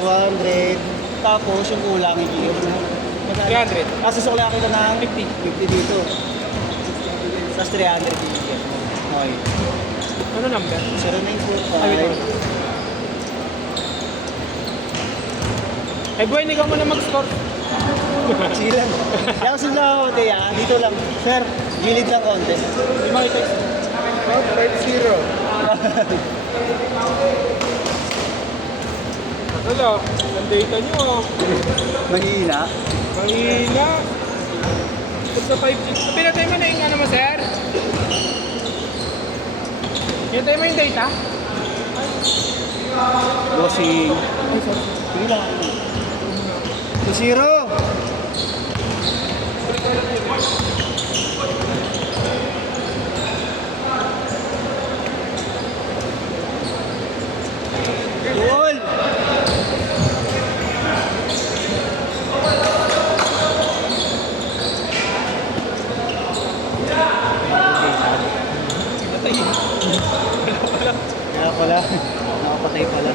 200. Tapos yung kulang i-give. 300. Kasi sukla kita ng 50. 50 dito. Tapos 300 i-give. Okay. Ano number? 0945. Eh, Gwen, ikaw muna mag-score. Sige lang. Kaya kasi na ako, Teya. Dito lang. Sir, gilid lang konti. May makita. 5-0. Wala, ang data nyo. Mahina. Mahina. Pag sa 5G. Pinatay mo na yung ano mo, sir? Pinatay mo yung data? Bossing. Sige lang. 2-0. Goal! Kaya pala. Nakapatay pala.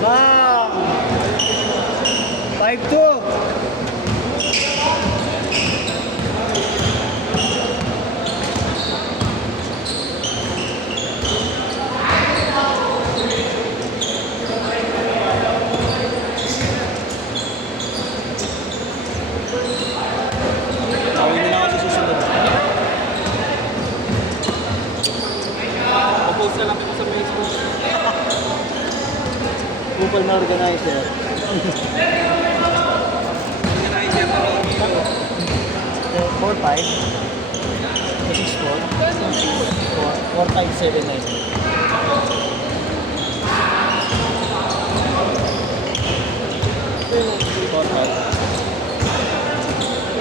Bang! 5-2. Sabi nila kasi susunod. Post na lang ako sa Facebook. Kupal na organizer. Organizer na lang dito. 4-5. 6-4. 4-5-7-9.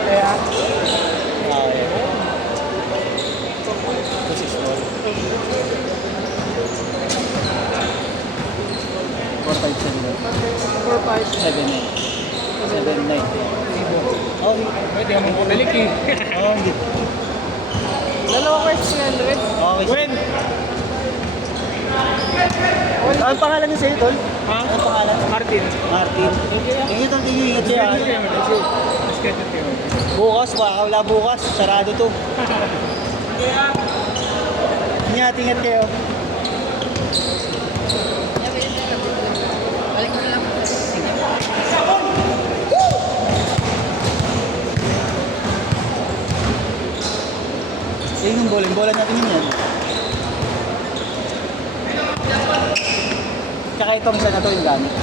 Kaya, Four, five, seven, 4-5. 7-9. Okay. Pwede naman ko nalik eh. Okay. Dalawa ko 600. Okay. Gwen! Ang pangalan niya sa'yo, Tol? Ha? Ang pangalan? Martin. Martin. Tingin, Tol. Tingin. Ingat siya. Bukas pa. Wala bukas. Sarado to. Ingat kayo. Yun yung bola natin yun yan. Tsaka itong isa na to yung gamit.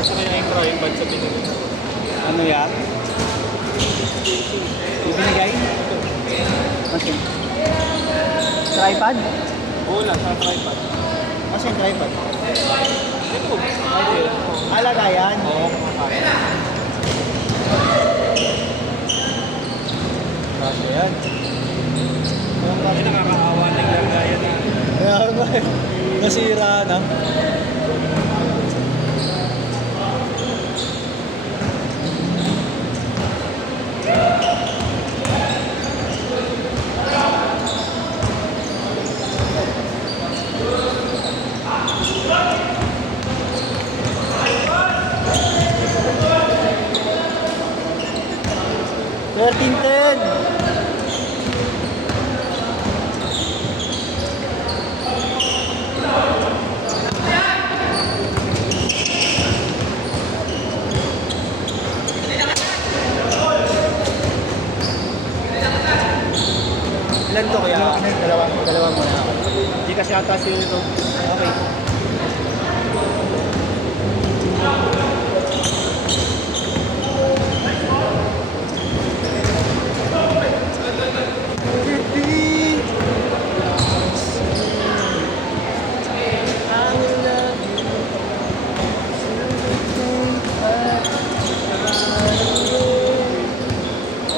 Basta kaya yung drawing bag sa pinili. Ano yan? Ibinigay? Masin. Tripod? Bola sa tripod. Masin tripod. Ito. Alaga yan. Oo. Kasi yan. Kasi nakakaawa na yung lagayan eh. Kaya ba? Nasira na. Thirteen ten. Ilan to kaya? Dalawa muna ako. Hindi kasi ata sila ito. Okay.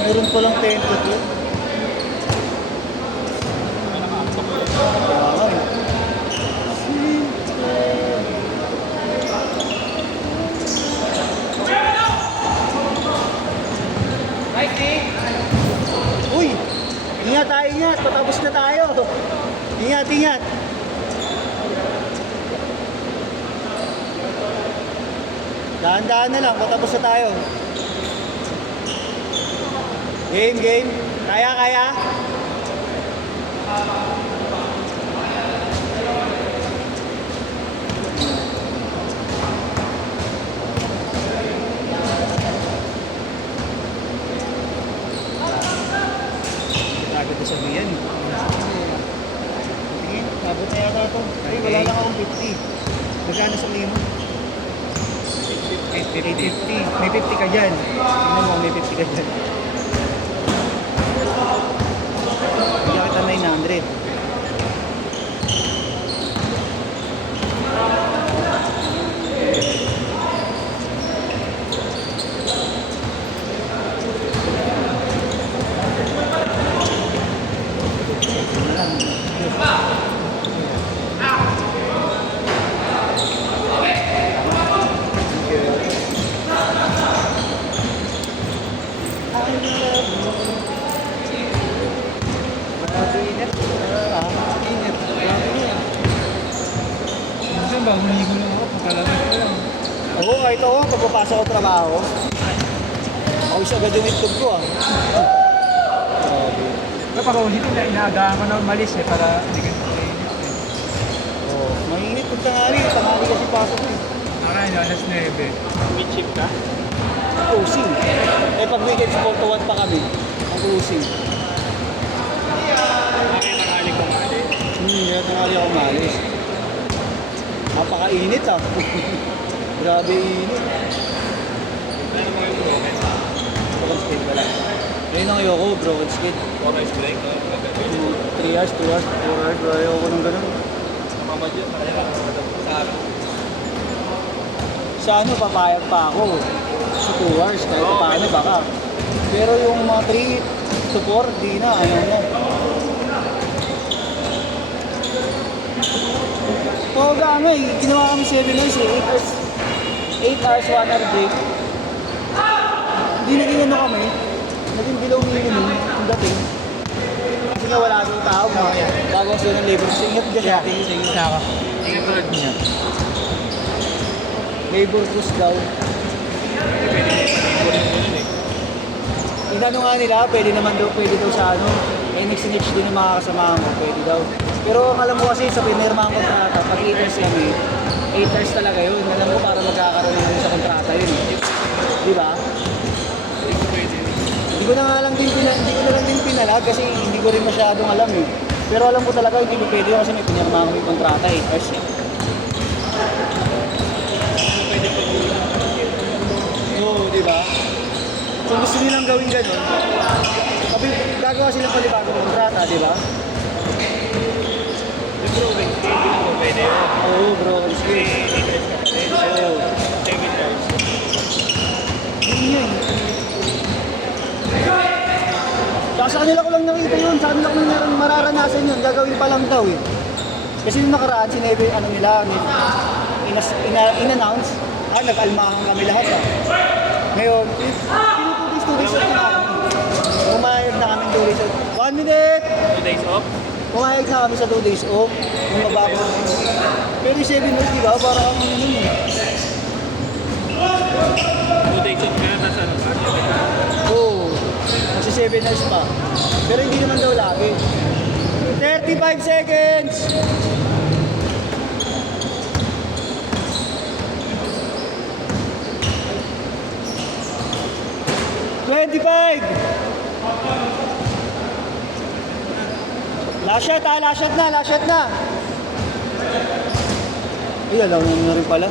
Meron palang 10 to 2. Kaya nga eh. Uy! Ingat tayo, ingat! Patapos na tayo! Ingat, ingat! Dahan-dahan na lang, patapos na tayo. Game, game. Kaya, kaya. Agad na sabihan. Tingin, abot na yata ito. Ay, wala lang akong 50. Magkano sa limo? 850. May 50 ka dyan. Tingnan mo, may 50 ka dyan. Bigyan kita 900. Minsan ba, huli-huli lang ako, pagkalabas ko lang. Oo, kahit ako, pagpapasok ko trabaho. Ako isa agad yung itlog ko ah. Pero pag huli na, inaagahan ko na umalis eh, para hindi ka mainit eh. Oo, mainit pag tanghali. Tanghali kasi pasok eh. Marami, alas 9. May chip ka? Cruising. Eh pag weekends 4 to 1 pa kami. Ang cruising. Kaya tanghali ako malis. Napakainit ah. Grabe init. Broken skid pala. Ayun ang ayoko, broken skid. 3 hours, 2 hours, 4 hours. Ayoko ng ganun. Sa ano, papayag pa ako. Sa 2 hours, kahit paano baka. Pero yung mga 3 to 4, di na, ayaw na. Oo, ano eh, ginawa kami 7 hours eh, 8 hours, 1 hour break. Hindi naging ano kami, naging below minimum ang dating. Kasi nga wala akong tao, bago ako ng labor. Ingat ka siya. Isa ka. Ingat niya. Labor cruise daw. Inano nga nila, pwede naman daw, pwede daw sa ano, NX din yung mga kasama mo, pwede daw. Pero ang alam mo kasi sa pinirmahan kontrata, pag 8 hours kami, 8 hours talaga yun. Alam mo para magkakaroon naman sa kontrata yun. Di ba? Hindi ko na nga lang din, hindi ko na lang din pinalag kasi hindi ko rin masyadong alam eh. Pero alam ko talaga hindi ko pwede yun kasi may pinirmahan kami kontrata 8 hours eh. Oo, di ba? Kung gusto nilang gawin gano'n, gagawa silang palibagong kontrata, di ba? Oo, bro, ang skill. Oo. Yun yun. Sa kanila ko lang nakita yun, sa kanila ko lang mararanasan yun, gagawin pa lang daw eh. Kasi yung nakaraan, sinabi, ano nila, in-announce, nag-almahan kami lahat ah. Ngayon, 2 days off na kami. Pumayag na kami 2 days off. 1 minute! 2 days off? Pumayag na kami sa 2 days off. Yung mabago. Pero yung 7 days, di ba? Para kang ano nun eh. 2 days off kaya nasa ano ba? Oo. Kasi 7 hours pa. Pero hindi naman daw lagi. 35 seconds! Last shot na. Ay, alam mo na rin pala.